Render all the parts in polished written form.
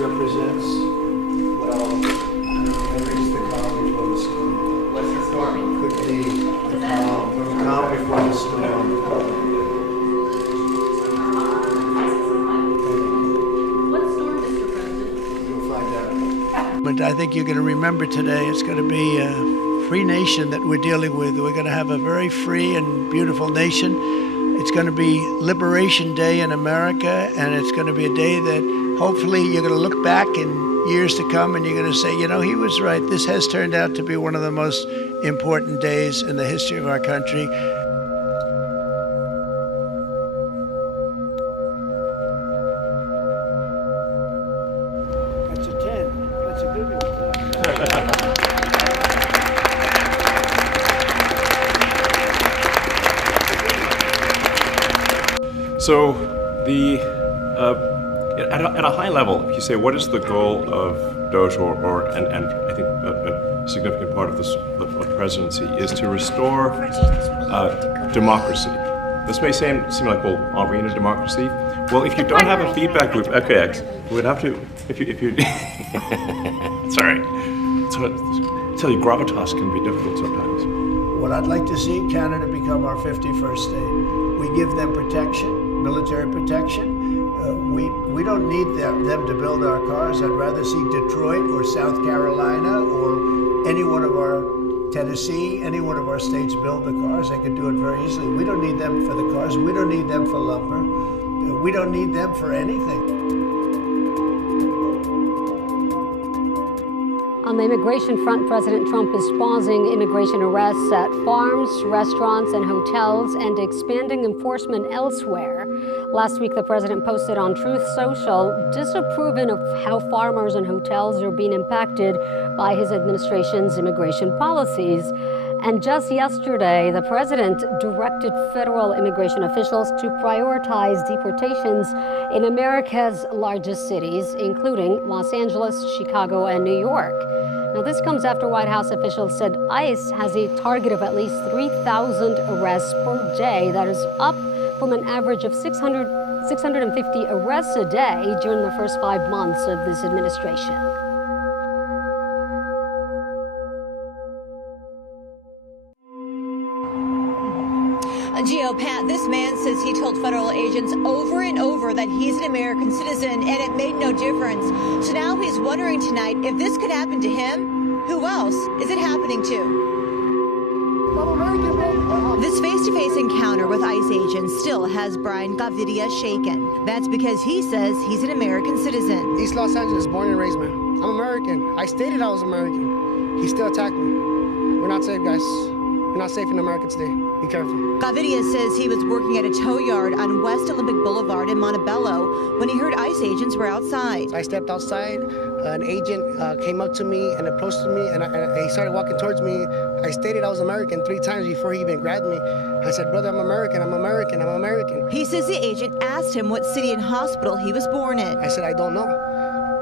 represents? Well, I don't know, maybe it's the calm before the storm. What's the storming? Could be the calm before the storm. What storm, Mr. President? You'll find out. But I think you're going to remember today, it's going to be a free nation that we're dealing with. We're going to have a very free and beautiful nation. It's going to be Liberation Day in America, and it's going to be a day that hopefully you're going to look back in years to come and you're going to say, you know, he was right. This has turned out to be one of the most important days in the history of our country. That's a 10. That's a good one. So, at a high level, if you say what is the goal of Doge, and I think a significant part of the presidency is to restore democracy. This may seem like, well, aren't we in a democracy? Well, if you don't have a feedback loop, okay, X, we would have to. If you, sorry. So, I tell you, gravitas can be difficult sometimes. What I'd like to see Canada become our 51st state. We give them protection, military protection. We don't need them to build our cars. I'd rather see Detroit or South Carolina or any one of our Tennessee, any one of our states build the cars. They could do it very easily. We don't need them for the cars. We don't need them for lumber. We don't need them for anything. On the immigration front, President Trump is pausing immigration arrests at farms, restaurants, and hotels and expanding enforcement elsewhere. Last week, the president posted on Truth Social disapproving of how farmers and hotels are being impacted by his administration's immigration policies. And just yesterday, the president directed federal immigration officials to prioritize deportations in America's largest cities, including Los Angeles, Chicago, and New York. Now, this comes after White House officials said ICE has a target of at least 3,000 arrests per day. That is up from an average of 650 arrests a day during the first 5 months of this administration. Pat, this man says he told federal agents over and over that he's an American citizen and it made no difference. So now he's wondering tonight if this could happen to him, who else is it happening to? This face-to-face encounter with ICE agents still has Brian Gaviria shaken. That's because he says he's an American citizen. East Los Angeles, born and raised, man. I'm American. I stated I was American. He still attacked me. We're not safe, guys. We're not safe in America today. Be careful. Gaviria says he was working at a tow yard on West Olympic Boulevard in Montebello when he heard ICE agents were outside. I stepped outside. An agent came up to me and approached me, and he started walking towards me. I stated I was American 3 times before he even grabbed me. I said, brother, I'm American, I'm American, I'm American. He says the agent asked him what city and hospital he was born in. I said, I don't know.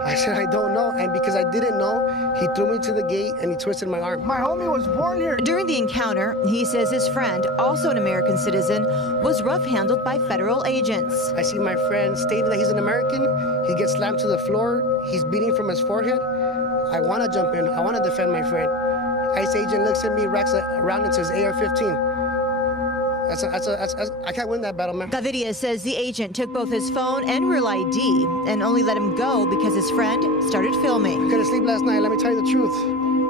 I said, I don't know, and because I didn't know, he threw me to the gate and he twisted my arm. My homie was born here. During the encounter, he says his friend, also an American citizen, was rough-handled by federal agents. I see my friend stating that he's an American. He gets slammed to the floor. He's bleeding from his forehead. I want to jump in. I want to defend my friend. ICE agent looks at me, racks around into his AR-15. I can't win that battle, man. Gaviria says the agent took both his phone and real ID and only let him go because his friend started filming. I couldn't sleep last night, let me tell you the truth.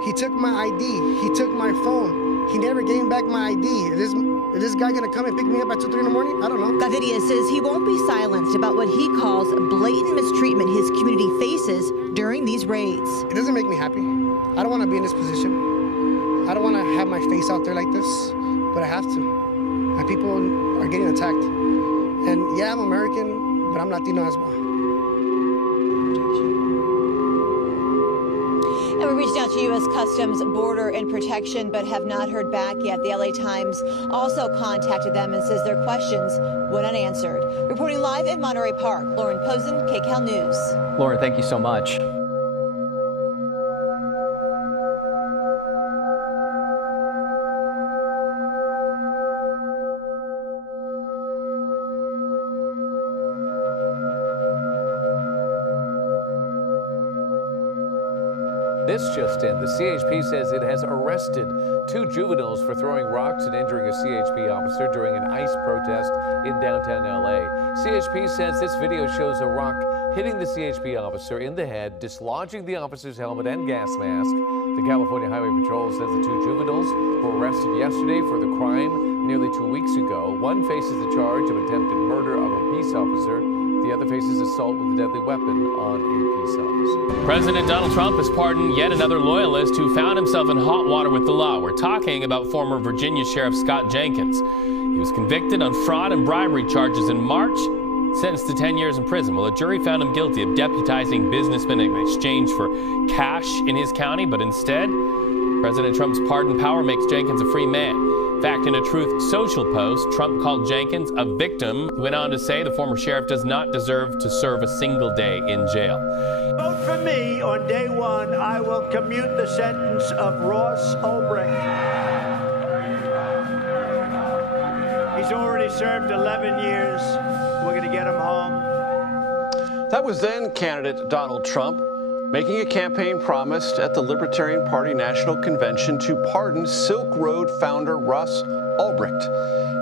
He took my ID, he took my phone. He never gave back my ID. Is this guy gonna come and pick me up at 2, 3 in the morning? I don't know. Gaviria says he won't be silenced about what he calls blatant mistreatment his community faces during these raids. It doesn't make me happy. I don't want to be in this position. I don't want to have my face out there like this, but I have to. My people are getting attacked. And yeah, I'm American, but I'm Latino as well. And we reached out to U.S. Customs, Border, and Protection, but have not heard back yet. The L.A. Times also contacted them and says their questions went unanswered. Reporting live in Monterey Park, Lauren Posen, KCAL News. Lauren, thank you so much. This just in, the CHP says it has arrested 2 juveniles for throwing rocks and injuring a CHP officer during an ICE protest in downtown LA. CHP says this video shows a rock hitting the CHP officer in the head, dislodging the officer's helmet and gas mask. The California Highway Patrol says the 2 juveniles were arrested yesterday for the crime nearly 2 weeks ago. One faces the charge of attempted murder of a peace officer. The other faces assault with a deadly weapon on a peace officer. President Donald Trump has pardoned yet another loyalist who found himself in hot water with the law. We're talking about former Virginia Sheriff Scott Jenkins. He was convicted on fraud and bribery charges in March, sentenced to 10 years in prison. Well, a jury found him guilty of deputizing businessmen in exchange for cash in his county, but instead, President Trump's pardon power makes Jenkins a free man. In fact, in a Truth Social post, Trump called Jenkins a victim. He went on to say the former sheriff does not deserve to serve a single day in jail. Vote for me on day 1. I will commute the sentence of Ross Ulbricht. He's already served 11 years. We're going to get him home. That was then candidate Donald Trump making a campaign promise at the Libertarian Party National Convention to pardon Silk Road founder Ross Ulbricht.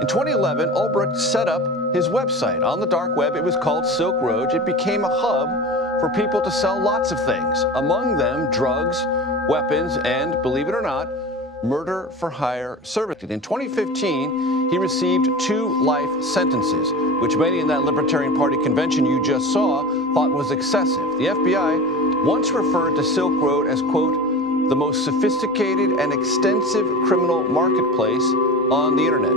In 2011, Ulbricht set up his website on the dark web. It was called Silk Road. It became a hub for people to sell lots of things, among them drugs, weapons, and, believe it or not, murder-for-hire services. In 2015, he received 2 life sentences, which many in that Libertarian Party convention you just saw thought was excessive. The FBI once referred to Silk Road as, quote, the most sophisticated and extensive criminal marketplace on the internet.